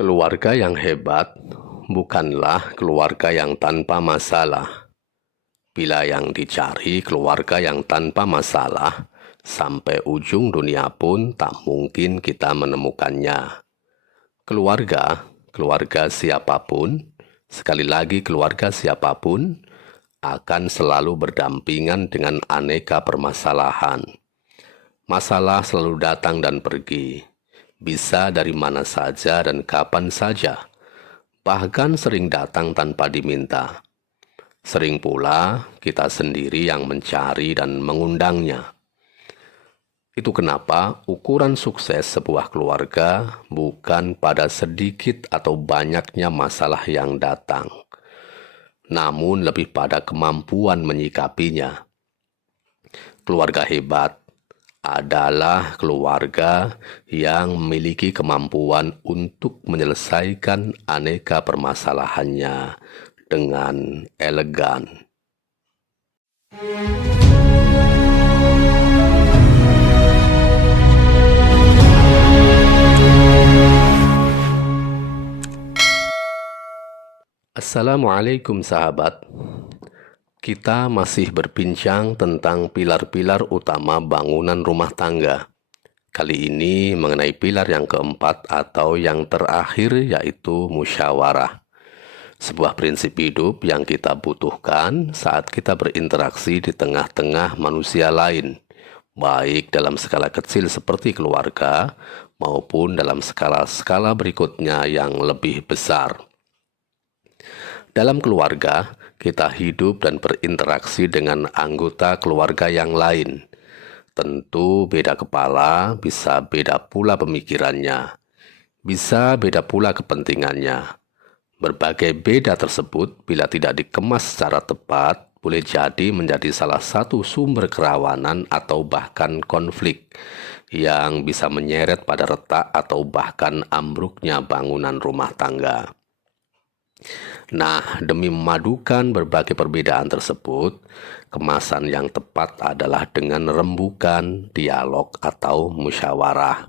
Keluarga yang hebat bukanlah keluarga yang tanpa masalah. Bila yang dicari keluarga yang tanpa masalah, sampai ujung dunia pun tak mungkin kita menemukannya. Keluarga siapapun, sekali lagi keluarga siapapun, akan selalu berdampingan dengan aneka permasalahan. Masalah selalu datang dan pergi, bisa dari mana saja dan kapan saja, bahkan sering datang tanpa diminta. Sering pula kita sendiri yang mencari dan mengundangnya. Itu kenapa ukuran sukses sebuah keluarga bukan pada sedikit atau banyaknya masalah yang datang, namun lebih pada kemampuan menyikapinya. Keluarga hebat adalah keluarga yang memiliki kemampuan untuk menyelesaikan aneka permasalahannya dengan elegan. Assalamualaikum sahabat. Kita masih berbincang tentang pilar-pilar utama bangunan rumah tangga. Kali ini mengenai pilar yang keempat atau yang terakhir, yaitu musyawarah. Sebuah prinsip hidup yang kita butuhkan saat kita berinteraksi di tengah-tengah manusia lain, baik dalam skala kecil seperti keluarga maupun dalam skala-skala berikutnya yang lebih besar. Dalam keluarga, kita hidup dan berinteraksi dengan anggota keluarga yang lain. Tentu beda kepala, bisa beda pula pemikirannya, bisa beda pula kepentingannya. Berbagai beda tersebut bila tidak dikemas secara tepat, boleh jadi menjadi salah satu sumber kerawanan atau bahkan konflik yang bisa menyeret pada retak atau bahkan ambruknya bangunan rumah tangga. Nah, demi memadukan berbagai perbedaan tersebut, kemasan yang tepat adalah dengan rembukan, dialog, atau musyawarah.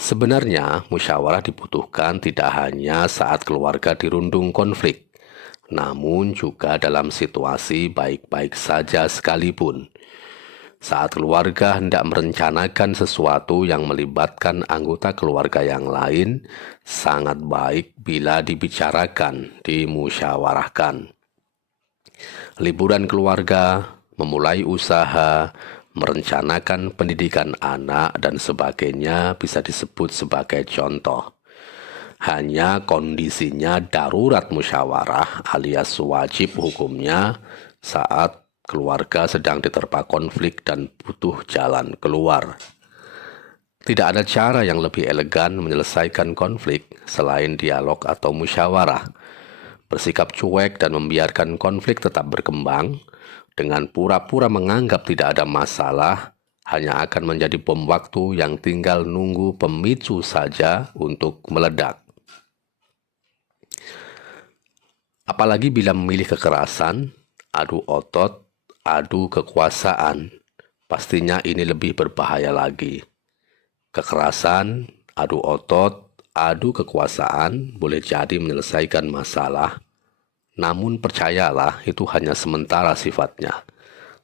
Sebenarnya, musyawarah dibutuhkan tidak hanya saat keluarga dirundung konflik, namun juga dalam situasi baik-baik saja sekalipun. Saat keluarga hendak merencanakan sesuatu yang melibatkan anggota keluarga yang lain, sangat baik bila dibicarakan, dimusyawarahkan. Liburan keluarga, memulai usaha, merencanakan pendidikan anak, dan sebagainya bisa disebut sebagai contoh. Hanya kondisinya darurat musyawarah alias wajib hukumnya saat keluarga sedang diterpa konflik dan butuh jalan keluar. Tidak ada cara yang lebih elegan menyelesaikan konflik selain dialog atau musyawarah. Bersikap cuek dan membiarkan konflik tetap berkembang dengan pura-pura menganggap tidak ada masalah hanya akan menjadi bom waktu yang tinggal nunggu pemicu saja untuk meledak. Apalagi bila memilih kekerasan, adu otot, adu kekuasaan, pastinya ini lebih berbahaya lagi. Kekerasan, adu otot, adu kekuasaan boleh jadi menyelesaikan masalah, namun percayalah itu hanya sementara sifatnya.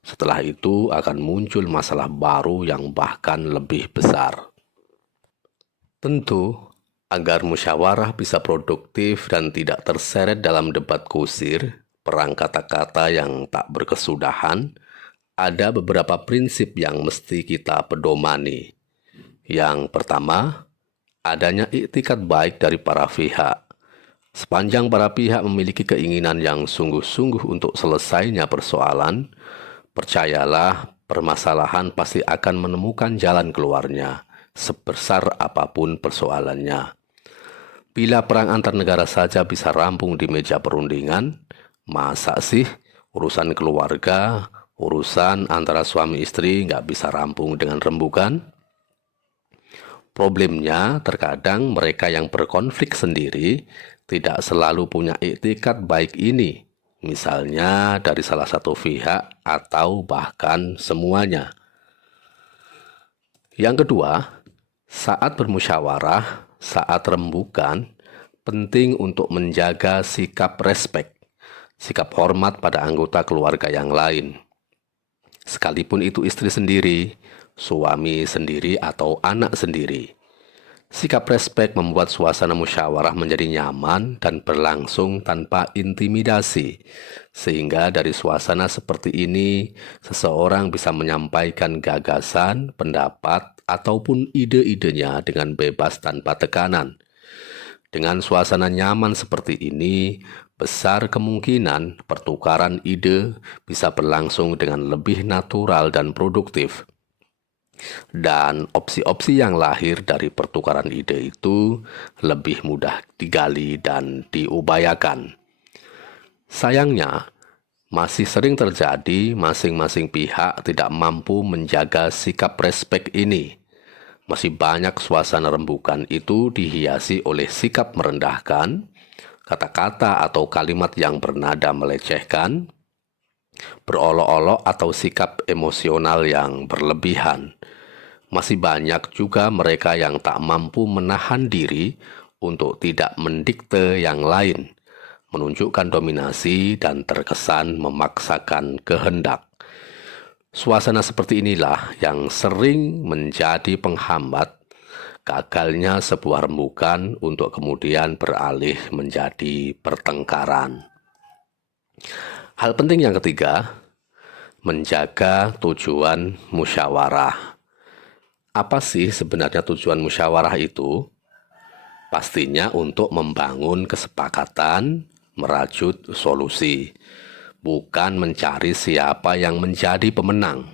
Setelah itu akan muncul masalah baru yang bahkan lebih besar. Tentu, agar musyawarah bisa produktif dan tidak terseret dalam debat kusir, perang kata-kata yang tak berkesudahan, ada beberapa prinsip yang mesti kita pedomani. Yang pertama, adanya iktikat baik dari para pihak. Sepanjang para pihak memiliki keinginan yang sungguh-sungguh untuk selesainya persoalan, percayalah permasalahan pasti akan menemukan jalan keluarnya, sebesar apapun persoalannya. Bila perang antar negara saja bisa rampung di meja perundingan, masa sih urusan keluarga, urusan antara suami istri nggak bisa rampung dengan rembukan? Problemnya terkadang mereka yang berkonflik sendiri tidak selalu punya iktikat baik ini. Misalnya dari salah satu pihak atau bahkan semuanya. Yang kedua, saat bermusyawarah, saat rembukan, penting untuk menjaga sikap respek, sikap hormat pada anggota keluarga yang lain. Sekalipun itu istri sendiri, suami sendiri, atau anak sendiri. Sikap respek membuat suasana musyawarah menjadi nyaman dan berlangsung tanpa intimidasi, sehingga dari suasana seperti ini, seseorang bisa menyampaikan gagasan, pendapat, ataupun ide-idenya dengan bebas tanpa tekanan. Dengan suasana nyaman seperti ini, besar kemungkinan pertukaran ide bisa berlangsung dengan lebih natural dan produktif. Dan opsi-opsi yang lahir dari pertukaran ide itu lebih mudah digali dan diupayakan. Sayangnya, masih sering terjadi masing-masing pihak tidak mampu menjaga sikap respek ini. Masih banyak suasana rembukan itu dihiasi oleh sikap merendahkan, kata-kata atau kalimat yang bernada melecehkan, berolok-olok atau sikap emosional yang berlebihan. Masih banyak juga mereka yang tak mampu menahan diri untuk tidak mendikte yang lain, menunjukkan dominasi dan terkesan memaksakan kehendak. Suasana seperti inilah yang sering menjadi penghambat gagalnya sebuah rembukan untuk kemudian beralih menjadi pertengkaran. Hal penting yang ketiga, menjaga tujuan musyawarah. Apa sih sebenarnya tujuan musyawarah itu? Pastinya untuk membangun kesepakatan, merajut solusi, bukan mencari siapa yang menjadi pemenang.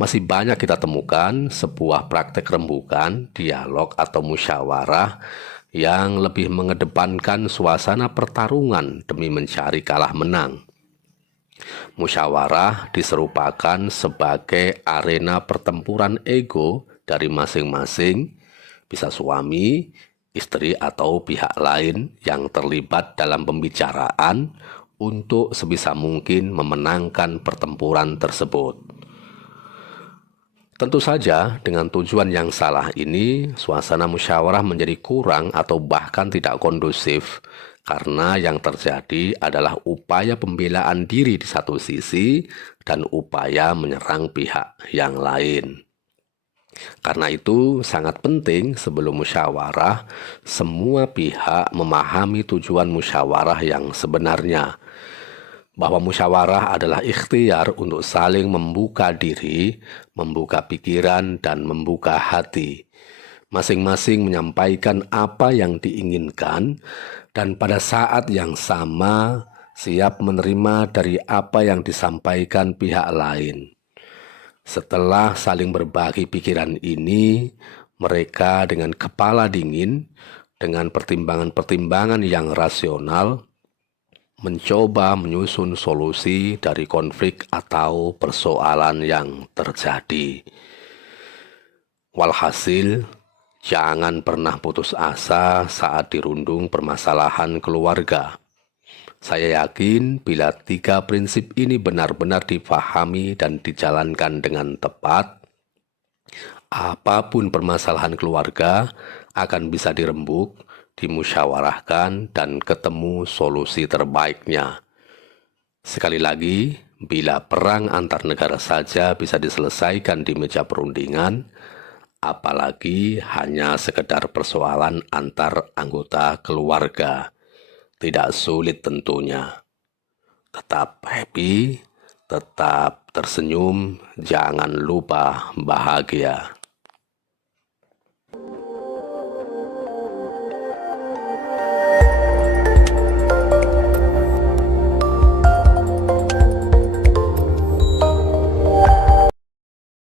Masih banyak kita temukan sebuah praktek rembukan, dialog atau musyawarah yang lebih mengedepankan suasana pertarungan demi mencari kalah menang. Musyawarah diserupakan sebagai arena pertempuran ego dari masing-masing, bisa suami, istri, atau pihak lain yang terlibat dalam pembicaraan untuk sebisa mungkin memenangkan pertempuran tersebut. Tentu saja, dengan tujuan yang salah ini, suasana musyawarah menjadi kurang atau bahkan tidak kondusif, karena yang terjadi adalah upaya pembelaan diri di satu sisi dan upaya menyerang pihak yang lain. Karena itu, sangat penting sebelum musyawarah, semua pihak memahami tujuan musyawarah yang sebenarnya. Bahwa musyawarah adalah ikhtiar untuk saling membuka diri, membuka pikiran, dan membuka hati. Masing-masing menyampaikan apa yang diinginkan, dan pada saat yang sama siap menerima dari apa yang disampaikan pihak lain. Setelah saling berbagi pikiran ini, mereka dengan kepala dingin, dengan pertimbangan-pertimbangan yang rasional, mencoba menyusun solusi dari konflik atau persoalan yang terjadi. Walhasil, jangan pernah putus asa saat dirundung permasalahan keluarga. Saya yakin bila 3 prinsip ini benar-benar dipahami dan dijalankan dengan tepat, apapun permasalahan keluarga akan bisa dirembuk, dimusyawarahkan, dan ketemu solusi terbaiknya. Sekali lagi, bila perang antar negara saja bisa diselesaikan di meja perundingan, apalagi hanya sekedar persoalan antar anggota keluarga. Tidak sulit tentunya. Tetap happy, tetap tersenyum, jangan lupa bahagia.